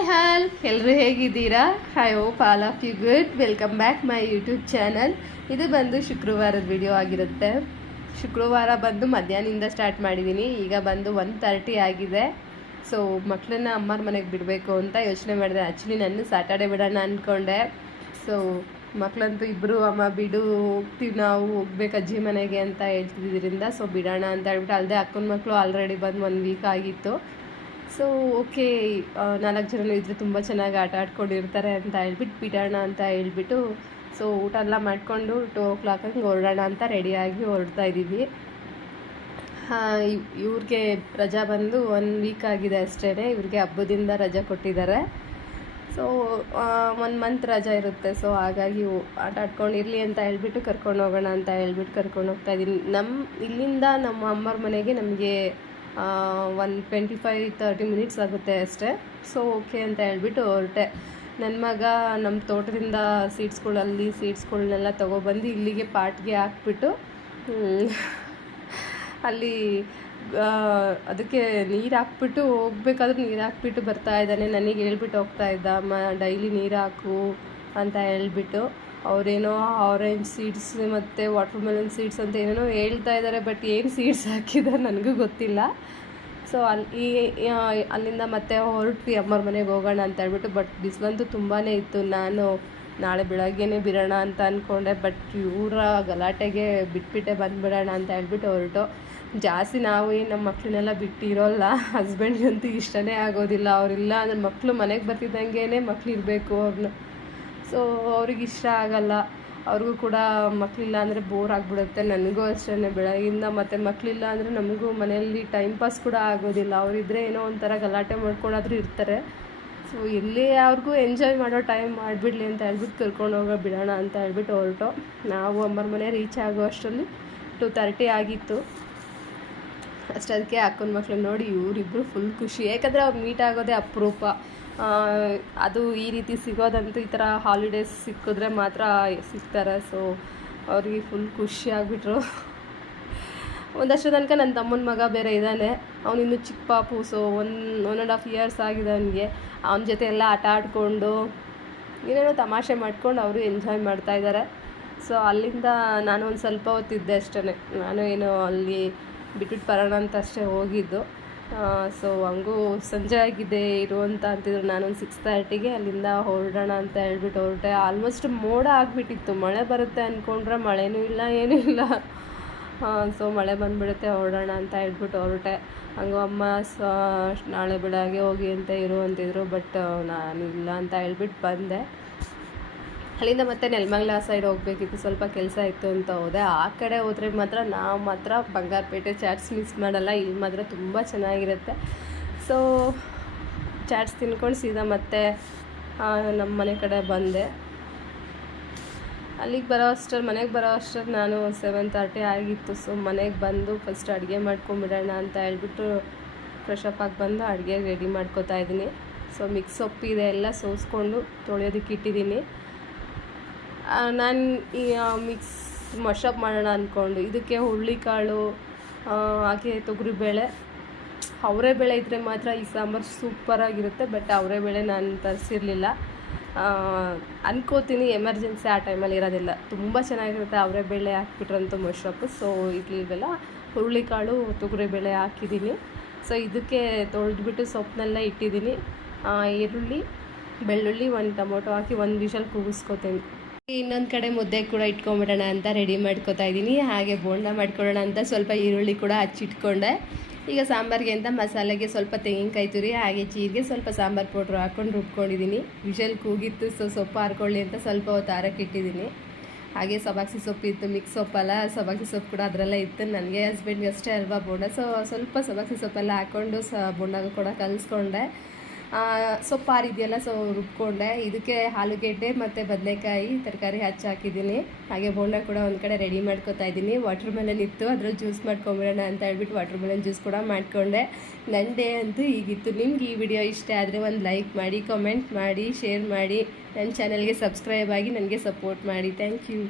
Hi all ಎಲ್ಲರೂ ಹೇಗಿದ್ದೀರಾ? I hope all of you good welcome back my YouTube channel ಇದು ಬಂದು ಶುಕ್ರವಾರದ ವಿಡಿಯೋ ಆಗಿರುತ್ತೆ. ಶುಕ್ರವಾರ ಬಂದು ಮಧ್ಯಾಹ್ನದಿಂದ ಸ್ಟಾರ್ಟ್ ಮಾಡಿದ್ದೀನಿ ಈಗ ಬಂದು ಒನ್ ತರ್ಟಿ ಆಗಿದೆ. ಸೊ ಮಕ್ಕಳನ್ನ ಅಮ್ಮರ ಮನೆಗೆ ಬಿಡಬೇಕು ಅಂತ ಯೋಚನೆ ಮಾಡಿದೆ. ಆ್ಯಕ್ಚುಲಿ ನಾನು ಸ್ಯಾಟರ್ಡೆ ಬಿಡೋಣ ಅಂದ್ಕೊಂಡೆ ಸೊ ಮಕ್ಕಳಂತೂ ಇಬ್ಬರು ಅಮ್ಮ ಬಿಡು, ಹೋಗ್ತೀವಿ ನಾವು, ಹೋಗ್ಬೇಕು ಅಜ್ಜಿ ಮನೆಗೆ ಅಂತ ಹೇಳ್ತಿದ್ದರಿಂದ ಸೊ ಬಿಡೋಣ ಅಂತ ಹೇಳ್ಬಿಟ್ಟು ಅಲ್ಲದೆ ಅಕ್ಕನ ಮಕ್ಕಳು ಆಲ್ರೆಡಿ ಬಂದು ಒಂದು ವೀಕ್ ಆಗಿತ್ತು. ಸೊ ಓಕೆ ನಾಲ್ಕು ಜನ ಇದ್ದರೆ ತುಂಬ ಚೆನ್ನಾಗಿ ಆಟ ಆಡ್ಕೊಂಡಿರ್ತಾರೆ ಅಂತ ಹೇಳ್ಬಿಟ್ಟು ಬಿಡೋಣ ಅಂತ ಹೇಳ್ಬಿಟ್ಟು ಸೊ ಊಟ ಎಲ್ಲ ಮಾಡಿಕೊಂಡು ಟೂ ಓ ಕ್ಲಾಕ್ ಹಂಗೆ ಹೊರಡೋಣ ಅಂತ ರೆಡಿಯಾಗಿ ಹೊರಡ್ತಾ ಇದ್ದೀವಿ. ಇವ್ರಿಗೆ ರಜಾ ಬಂದು ಒನ್ ವೀಕ್ ಆಗಿದೆ ಅಷ್ಟೇ ಇವ್ರಿಗೆ ಹಬ್ಬದಿಂದ ರಜಾ ಕೊಟ್ಟಿದ್ದಾರೆ. ಸೊ ಒನ್ ಮಂತ್ ರಜಾ ಇರುತ್ತೆ ಸೊ ಹಾಗಾಗಿ ಆಟ ಆಡ್ಕೊಂಡು ಇರಲಿ ಅಂತ ಹೇಳ್ಬಿಟ್ಟು ಕರ್ಕೊಂಡು ಹೋಗೋಣ ಅಂತ ಹೇಳ್ಬಿಟ್ಟು ಕರ್ಕೊಂಡು ಹೋಗ್ತಾ ಇದ್ದೀನಿ. ನಮ್ಮ ಇಲ್ಲಿಂದ ನಮ್ಮ ಅಮ್ಮರ ಮನೆಗೆ ನಮಗೆ one twenty five thirty minutes ಆಗುತ್ತೆ ಅಷ್ಟೇ. ಸೊ ಓಕೆ ಅಂತ ಹೇಳ್ಬಿಟ್ಟು ಹೊರಟೆ. ನನ್ನ ಮಗ ನಮ್ಮ ತೋಟದಿಂದ ಸೀಡ್ಸ್ಗಳಲ್ಲಿ ಸೀಡ್ಸ್ಗಳನ್ನೆಲ್ಲ ತೊಗೊಬಂದು ಇಲ್ಲಿಗೆ ಪಾಟ್ಗೆ ಹಾಕ್ಬಿಟ್ಟು ಅಲ್ಲಿ ಅದಕ್ಕೆ ನೀರು ಹಾಕ್ಬಿಟ್ಟು ಹೋಗ್ಬೇಕಾದ್ರೂ ನೀರು ಹಾಕ್ಬಿಟ್ಟು ಬರ್ತಾ ಇದ್ದಾನೆ. ನನಗೆ ಹೇಳ್ಬಿಟ್ಟು ಹೋಗ್ತಾ ಇದ್ದ, ಅಮ್ಮ ಡೈಲಿ ನೀರು ಹಾಕು ಅಂತ ಹೇಳ್ಬಿಟ್ಟು. ಅವರೇನೋ ಆರೆಂಜ್ ಸೀಡ್ಸ್ ಮತ್ತು ವಾಟರ್ ಮೆಲನ್ ಸೀಡ್ಸ್ ಅಂತ ಏನೇನೋ ಹೇಳ್ತಾ ಇದ್ದಾರೆ ಬಟ್ ಏನು ಸೀಡ್ಸ್ ಹಾಕಿದ್ದಾರೆ ನನಗೂ ಗೊತ್ತಿಲ್ಲ. ಸೊ ಅಲ್ಲಿ ಈ- ಅಲ್ಲಿಂದ ಮತ್ತೆ ಹೊರಟ್ವಿ ಅಮ್ಮರ ಮನೆಗೆ ಹೋಗೋಣ ಅಂತ ಹೇಳ್ಬಿಟ್ಟು ಬಟ್ ಬಿಸಿಲಂತೂ ತುಂಬಾ ಇತ್ತು. ನಾನು ನಾಳೆ ಬೆಳಗ್ಗೆನೇ ಬಿಡೋಣ ಅಂತ ಅಂದ್ಕೊಂಡೆ ಬಟ್ ಇವರ ಗಲಾಟೆಗೆ ಬಿಟ್ಬಿಟ್ಟೆ, ಬಂದುಬಿಡೋಣ ಅಂತ ಹೇಳ್ಬಿಟ್ಟು ಹೊರಟು. ಜಾಸ್ತಿ ನಾವು ಏನು ನಮ್ಮ ಮಕ್ಕಳನ್ನೆಲ್ಲ ಬಿಟ್ಟಿರೋಲ್ಲ ಹಸ್ಬೆಂಡ್ಗಂತೂ ಇಷ್ಟನೇ ಆಗೋದಿಲ್ಲ. ಅವರಿಲ್ಲ ಅಂದ್ರೆ ಮಕ್ಕಳು ಮನೆಗೆ ಬರ್ತಿದ್ದಂಗೆ ಮಕ್ಳು ಇರಬೇಕು ಅವ್ರನ್ನ ಸೊ ಅವ್ರಿಗೆ ಇಷ್ಟ ಆಗಲ್ಲ. ಅವ್ರಿಗೂ ಕೂಡ ಮಕ್ಕಳಿಲ್ಲ ಅಂದರೆ ಬೋರ್ ಆಗಿಬಿಡುತ್ತೆ. ನನಗೂ ಅಷ್ಟೇ ಬೆಳಗಿಂದ ಮತ್ತು ಮಕ್ಕಳಿಲ್ಲ ಅಂದರೆ ನಮಗೂ ಮನೆಯಲ್ಲಿ ಟೈಮ್ ಪಾಸ್ ಕೂಡ ಆಗೋದಿಲ್ಲ. ಅವರಿದ್ದರೆ ಏನೋ ಒಂಥರ ಗಲಾಟೆ ಮಾಡ್ಕೊಂಡಾದ್ರೂ ಇರ್ತಾರೆ. ಸೊ ಇಲ್ಲಿ ಅವ್ರಿಗೂ ಎಂಜಾಯ್ ಮಾಡೋ ಟೈಮ್ ಮಾಡಿಬಿಡ್ಲಿ ಅಂತ ಹೇಳ್ಬಿಟ್ಟು ಕರ್ಕೊಂಡು ಹೋಗೋ ಬಿಡೋಣ ಅಂತ ಹೇಳ್ಬಿಟ್ಟು ಹೊರಟು. ನಾವು ಅಮ್ಮರ ಮನೆ ರೀಚ್ ಆಗೋ ಅಷ್ಟರಲ್ಲಿ ಟು ತರ್ಟಿ ಆಗಿತ್ತು. ಅಷ್ಟದಕ್ಕೆ ಅಕ್ಕನ ಮಕ್ಕಳು ನೋಡಿ ಇವರಿಬ್ಬರು ಫುಲ್ ಖುಷಿ. ಯಾಕಂದರೆ ಅವ್ರು ಮೀಟ್ ಆಗೋದೇ ಅಪರೂಪ. ಅದು ಈ ರೀತಿ ಸಿಗೋದಂತೂ ಈ ಥರ ಹಾಲಿಡೇಸ್ ಸಿಕ್ಕಿದ್ರೆ ಮಾತ್ರ ಸಿಗ್ತಾರೆ. ಸೊ ಅವ್ರಿಗೆ ಫುಲ್ ಖುಷಿ ಆಗಿಬಿಟ್ರು. ಒಂದಷ್ಟು ತನಕ ನನ್ನ ತಮ್ಮನ ಮಗ ಬೇರೆ ಇದ್ದಾನೆ. ಅವನಿನ್ನು ಚಿಕ್ಕ ಪಾಪು so one one and half years ಆಗಿದೆ ಅವನಿಗೆ. ಅವನ ಜೊತೆ ಎಲ್ಲ ಆಟ ಆಡಿಕೊಂಡು, ಏನೇನೋ ತಮಾಷೆ ಮಾಡ್ಕೊಂಡು ಅವರು ಎಂಜಾಯ್ ಮಾಡ್ತಾ ಇದ್ದಾರೆ ಸೊ ಅಲ್ಲಿಂದ ನಾನು ಒಂದು ಸ್ವಲ್ಪ ಹೊತ್ತಿದ್ದೆ ಅಷ್ಟೇ ನಾನು ಏನು ಅಲ್ಲಿ ಬಿಟ್ಬಿಟ್ಟು ಬರೋಣ ಅಂತ ಅಷ್ಟೇ ಹೋಗಿದ್ದು. ಸೊ ಹಂಗೂ ಸಂಜೆ ಆಗಿದೆ, ಇರು ಅಂತ ಅಂತಿದ್ರು. ನಾನೊಂದು ಸಿಕ್ಸ್ ತರ್ಟಿಗೆ ಅಲ್ಲಿಂದ ಹೊರಡೋಣ ಅಂತ ಹೇಳ್ಬಿಟ್ಟು ಹೊರಟೆ. ಆಲ್ಮೋಸ್ಟ್ ಮೋಡ ಆಗಿಬಿಟ್ಟಿತ್ತು. ಮಳೆ ಬರುತ್ತೆ ಅಂದ್ಕೊಂಡ್ರೆ ಮಳೆನೂ ಇಲ್ಲ, ಏನೂ ಇಲ್ಲ. ಸೊ ಮಳೆ ಬಂದುಬಿಡುತ್ತೆ, ಹೊರಡೋಣ ಅಂತ ಹೇಳ್ಬಿಟ್ಟು ಹೊರಟೆ. ಹಂಗೂ ಅಮ್ಮ ಸ ನಾಳೆ ಬೆಳಗ್ಗೆ ಹೋಗಿ ಅಂತ ಇರು ಅಂತಿದ್ರು. ಬಟ್ ನಾನು ಇಲ್ಲ ಅಂತ ಹೇಳ್ಬಿಟ್ಟು ಬಂದೆ. ಅಲ್ಲಿಂದ ಮತ್ತೆ ನೆಲಮಂಗ್ಲ ಸೈಡ್ ಹೋಗಬೇಕಿತ್ತು. ಸ್ವಲ್ಪ ಕೆಲಸ ಇತ್ತು ಅಂತ ಹೋದೆ. ಆ ಕಡೆ ಹೋದ್ರೆ ಮಾತ್ರ ನಾವು ಮಾತ್ರ ಬಂಗಾರಪೇಟೆ ಚಾಟ್ಸ್ ಮಿಸ್ ಮಾಡಲ್ಲ. ಇಲ್ಲಿ ಮಾತ್ರ ತುಂಬ ಚೆನ್ನಾಗಿರುತ್ತೆ. ಸೊ ಚಾಟ್ಸ್ ತಿನ್ಕೊಂಡು ಸೀದಾ ಮತ್ತೆ ನಮ್ಮ ಮನೆ ಕಡೆ ಬಂದೆ. ಅಲ್ಲಿಗೆ ಬರೋ ಅಷ್ಟರಲ್ಲಿ ಮನೆಗೆ ಬರೋ ಅಷ್ಟರಲ್ಲಿ ನಾನು ಸೆವೆನ್ ತರ್ಟಿ ಆಗಿತ್ತು. ಸೊ ಮನೆಗೆ ಬಂದು ಫಸ್ಟ್ ಅಡುಗೆ ಮಾಡ್ಕೊಂಬಿಡೋಣ ಅಂತ ಹೇಳ್ಬಿಟ್ಟು ಫ್ರೆಶ್ ಅಪ್ ಆಗಿ ಬಂದು ಅಡುಗೆ ರೆಡಿ ಮಾಡ್ಕೋತಾ ಇದ್ದೀನಿ. ಸೊ ಮಿಕ್ಸ್ ಸೊಪ್ಪಿದೆ ಎಲ್ಲ ಸೋಸ್ಕೊಂಡು ತೊಳೆಯೋದಕ್ಕೆ ಇಟ್ಟಿದ್ದೀನಿ. ನಾನು ಈ ಮಿಕ್ಸ್ ಮಶಪ್ ಮಾಡೋಣ ಅಂದ್ಕೊಂಡು ಇದಕ್ಕೆ ಹುರುಳಿಕಾಳು ಹಾಗೆ ತೊಗರಿಬೇಳೆ ಅವರೆಬೇಳೆ ಇದ್ದರೆ ಮಾತ್ರ ಈ ಸಾಂಬಾರು ಸೂಪರಾಗಿರುತ್ತೆ ಬಟ್ ಅವರೆಬೇಳೆ ನಾನು ತರಿಸಿರಲಿಲ್ಲ. ಅನ್ಕೋತೀನಿ ಎಮರ್ಜೆನ್ಸಿ ಆ ಟೈಮಲ್ಲಿ ಇರೋದಿಲ್ಲ. ತುಂಬ ಚೆನ್ನಾಗಿರುತ್ತೆ ಅವರೆಬೇಳೆ ಹಾಕ್ಬಿಟ್ರಂತೂ ಮಶ್ರಪ್ಪು ಸೊ ಕಾಳು ಹುರುಳಿಕಾಳು ತೊಗರಿಬೇಳೆ ಹಾಕಿದ್ದೀನಿ. ಸೊ ಇದಕ್ಕೆ ತೊಳೆದ್ಬಿಟ್ಟು ಸೊಪ್ಪನ್ನೆಲ್ಲ ಇಟ್ಟಿದ್ದೀನಿ. ಈರುಳ್ಳಿ, ಬೆಳ್ಳುಳ್ಳಿ, ಒಂದು ಟೊಮೊಟೊ ಹಾಕಿ ಒಂದು ವಿಷಲ್ ಕೂಗಿಸ್ಕೊತೀನಿ ಇನ್ನೊಂದು ಕಡೆ ಮುದ್ದೆ ಕೂಡ ಇಟ್ಕೊಂಬಿಡೋಣ ಅಂತ ರೆಡಿ ಮಾಡ್ಕೊತಾ ಇದ್ದೀನಿ. ಹಾಗೆ ಬೋಂಡ ಮಾಡ್ಕೊಳ್ಳೋಣ ಅಂತ ಸ್ವಲ್ಪ ಈರುಳ್ಳಿ ಕೂಡ ಹಚ್ಚಿಟ್ಕೊಂಡೆ. ಈಗ ಸಾಂಬಾರಿಗೆ ಅಂತ ಮಸಾಲೆಗೆ ಸ್ವಲ್ಪ ತೆಂಗಿನಕಾಯಿ ತುರಿ, ಹಾಗೆ ಚೀರಿಗೆ ಸ್ವಲ್ಪ ಸಾಂಬಾರು ಪೌಡ್ರ್ ಹಾಕ್ಕೊಂಡು ರುಬ್ಕೊಂಡಿದ್ದೀನಿ. ವಿಷಲ್ ಕೂಗಿತ್ತು, ಸೊ ಸೊಪ್ಪು ಹಾರ್ಕೊಳ್ಳಿ ಅಂತ ಸ್ವಲ್ಪ ಹೊತ್ತು ಹಾರಕ್ಕೆ ಇಟ್ಟಿದ್ದೀನಿ. ಹಾಗೆ ಸಬಾಕ್ಸಿ ಸೊಪ್ಪು ಇತ್ತು, ಮಿಕ್ಸ್ ಸೊಪ್ಪಲ್ಲ ಸಬಾಕ್ಸಿ ಸೊಪ್ಪು ಕೂಡ ಅದರಲ್ಲೇ ಇತ್ತು. ನನಗೆ ಹಸ್ಬೆಂಡ್ಗೆ ಅಷ್ಟೇ ಅಲ್ವಾ ಬೋಂಡ. ಸೊ ಸ್ವಲ್ಪ ಸಬಾಕ್ಸಿ ಸೊಪ್ಪೆಲ್ಲ ಹಾಕ್ಕೊಂಡು ಸ ಬೋಂಡಾಗ ಕೂಡ ಕಲಿಸ್ಕೊಂಡೆ. ಸೊಪ್ಪು ಆರಿದೆಯಲ್ಲ ಸೊ ರುಬ್ಕೊಂಡೆ. ಇದಕ್ಕೆ ಆಲೂಗೆಡ್ಡೆ ಮತ್ತು ಬದನೆಕಾಯಿ ತರಕಾರಿ ಹಚ್ಚಿ ಹಾಕಿದ್ದೀನಿ. ಹಾಗೆ ಬೋಂಡ ಕೂಡ ಒಂದು ಕಡೆ ರೆಡಿ ಮಾಡ್ಕೊತಾ ಇದ್ದೀನಿ. ವಾಟರ್ ಮೆಲನ್ ಇತ್ತು, ಅದ್ರಲ್ಲಿ ಜ್ಯೂಸ್ ಮಾಡ್ಕೊಂಬಿಡೋಣ ಅಂತ ಹೇಳ್ಬಿಟ್ಟು ವಾಟರ್ ಮೆಲನ್ ಜ್ಯೂಸ್ ಕೂಡ ಮಾಡಿಕೊಂಡೆ. ನನ್ನ ಡೇ ಅಂತೂ ಈಗಿತ್ತು ನಿಮ್ಗೆ ಈ ವಿಡಿಯೋ ಇಷ್ಟ ಆದರೆ ಒಂದು ಲೈಕ್ ಮಾಡಿ ಕಮೆಂಟ್ ಮಾಡಿ ಶೇರ್ ಮಾಡಿ. ನನ್ನ ಚಾನಲ್ಗೆ ಸಬ್ಸ್ಕ್ರೈಬ್ ಆಗಿ ನನಗೆ ಸಪೋರ್ಟ್ ಮಾಡಿ. Thank you